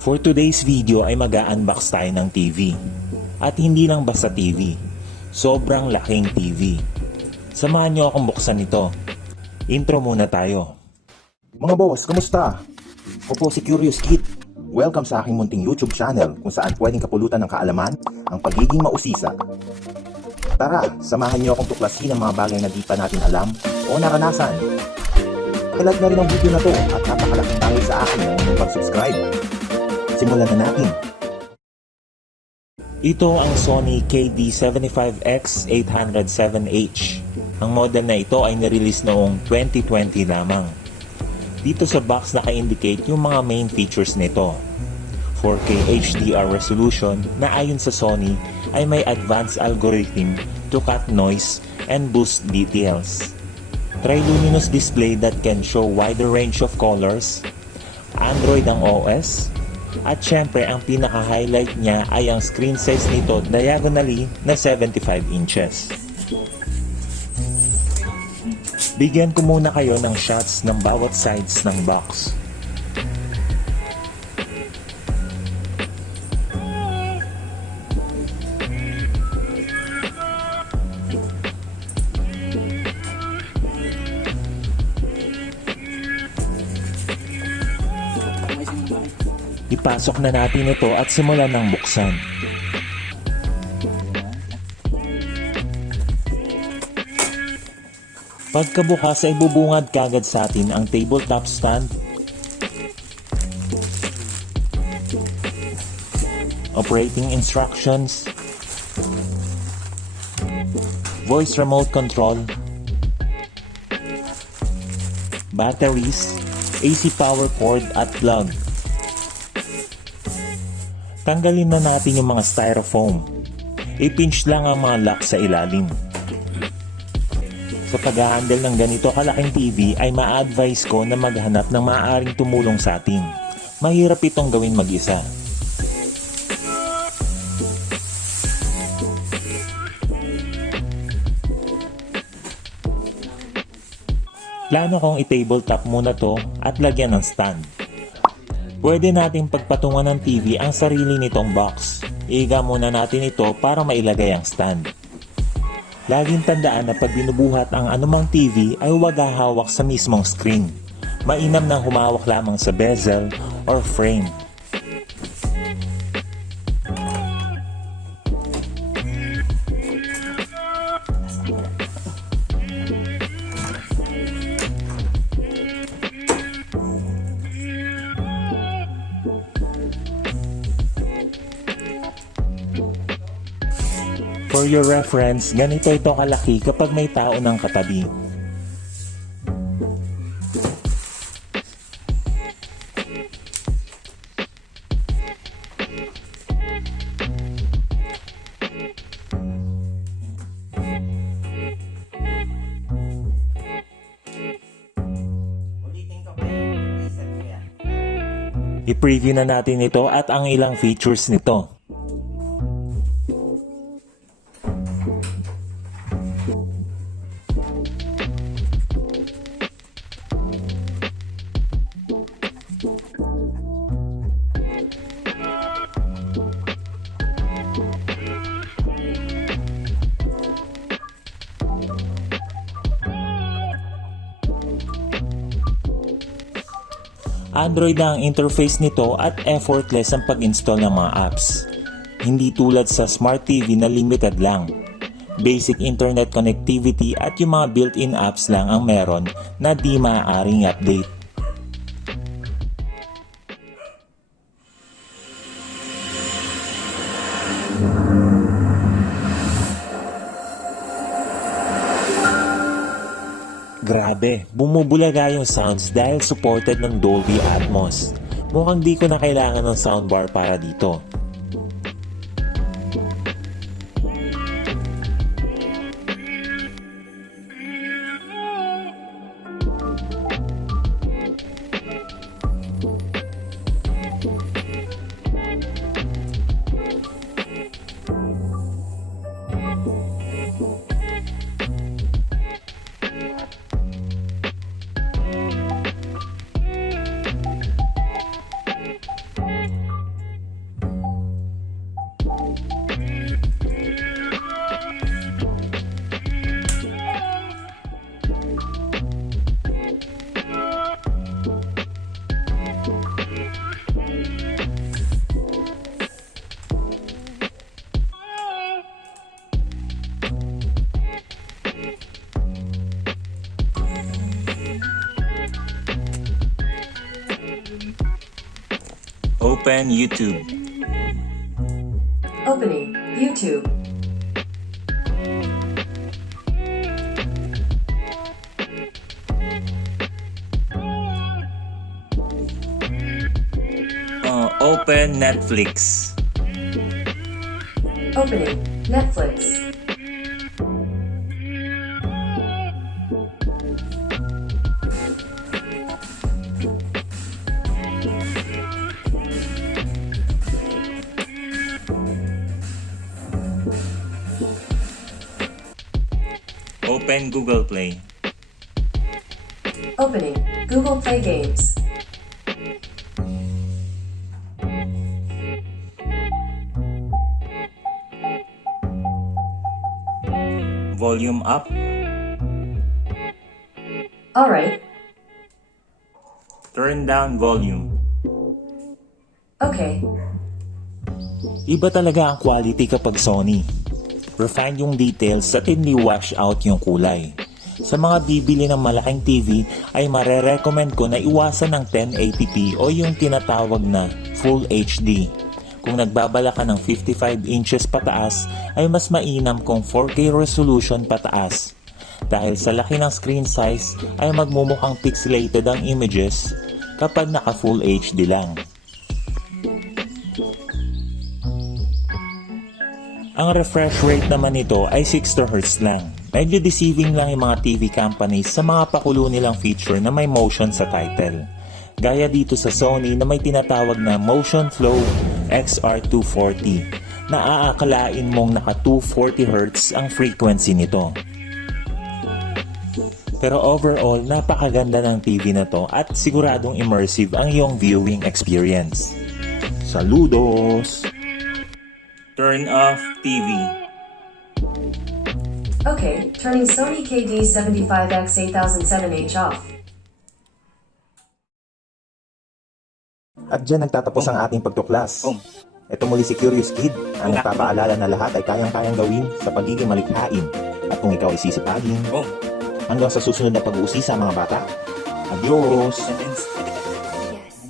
For today's video ay mag-unbox tayo ng TV. At hindi lang basta TV, sobrang laking TV. Samahan niyo akong buksan ito. Intro muna tayo. Mga boss, kamusta? Ako po si Curious Kid. Welcome sa aking munting YouTube channel kung saan pwedeng kapulutan ng kaalaman ang pagiging mausisa. Tara, samahan niyo akong tuklasin ang mga bagay na di pa natin alam o naranasan. Pakilike na rin ang video na to at napakalaking bagay sa akin ang inyong pag-subscribe. Simulan na natin. Ito ang Sony KD75X807H. Ang model na ito ay nirelease noong 2020 lamang. Dito sa box naka-indicate yung mga main features nito. 4K HDR resolution na ayon sa Sony ay may advanced algorithm to cut noise and boost details. Triluminous display that can show wider range of colors. Android ang OS. At syempre ang pinaka-highlight niya ay ang screen size nito diagonally na 75 inches. Bigyan ko muna kayo ng shots ng bawat sides ng box. Ipasok na natin ito at simulan ng buksan. Pagkabukas ay bubungad kagad sa atin ang tabletop stand, operating instructions, voice remote control, batteries, AC power cord at plug. Tanggalin na natin yung mga styrofoam. I-pinch lang ang mga lock sa ilalim. Sa pag-handle ng ganito kalaking TV ay ma-advise ko na maghanap ng maaaring tumulong sa atin. Mahirap itong gawin mag-isa. Plano kong i-tabletop muna to at lagyan ng stand. Pwede nating pagpatungan ng TV ang sarili nitong box. Iga muna natin ito para mailagay ang stand. Laging tandaan na pag binubuhat ang anumang TV ay huwag hahawak sa mismong screen. Mainam na humawak lamang sa bezel or frame. For your reference, ganito ito kalaki kapag may tao ng katabi. I-preview na natin ito at ang ilang features nito. Android na ang interface nito at effortless ang pag-install ng mga apps. Hindi tulad sa Smart TV na limited lang. Basic internet connectivity at yung mga built-in apps lang ang meron na di maaaring update. Grabe, bumubulaga yung sounds dahil supported ng Dolby Atmos. Mukhang di ko na kailangan ng soundbar para dito. Open YouTube. Opening YouTube. Open Netflix. Opening Netflix. Open Google Play. Opening Google Play Games. Volume up. Alright, Turn down volume. okay. Iba talaga ang quality kapag Sony. Refine yung details at hindi wash out yung kulay. Sa mga bibili ng malaking TV ay marerecommend ko na iwasan ng 1080p o yung tinatawag na Full HD. Kung nagbabala ka ng 55 inches pataas ay mas mainam kung 4K resolution pataas. Dahil sa laki ng screen size ay magmumukhang pixelated ang images kapag naka Full HD lang. Ang refresh rate naman nito ay 60Hz lang. Medyo deceiving lang yung mga TV companies sa mga pakulo nilang feature na may motion sa title. Gaya dito sa Sony na may tinatawag na Motion Flow XR240 na aakalain mong naka 240Hz ang frequency nito. Pero overall, napakaganda ng TV na to at siguradong immersive ang iyong viewing experience. Saludos! Turn off TV. Okay, turning Sony KD75X 8007H off. At dyan nagtatapos ang ating pagtuklas. Ito muli si Curious Kid, ang nagpapaalala na lahat ay kayang-kayang gawin sa pagiging malikhain. At kung ikaw ay sisipagin, hanggang sa susunod na pag-uusisa mga bata. Adios!